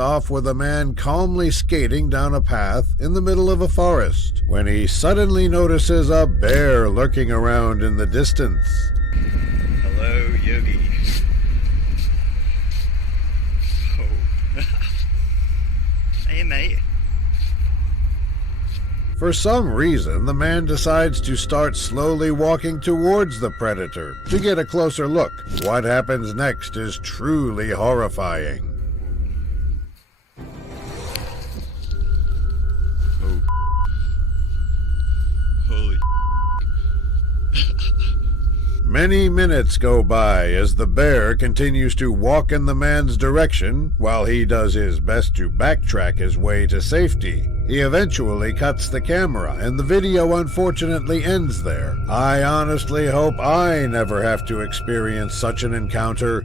off with a man calmly skating down a path in the middle of a forest when he suddenly notices a bear lurking around in the distance. Hello, Yogi. Oh. Hey, mate. For some reason, the man decides to start slowly walking towards the predator to get a closer look. What happens next is truly horrifying. Oh. Holy. Many minutes go by as the bear continues to walk in the man's direction while he does his best to backtrack his way to safety. He eventually cuts the camera, and the video unfortunately ends there. I honestly hope I never have to experience such an encounter.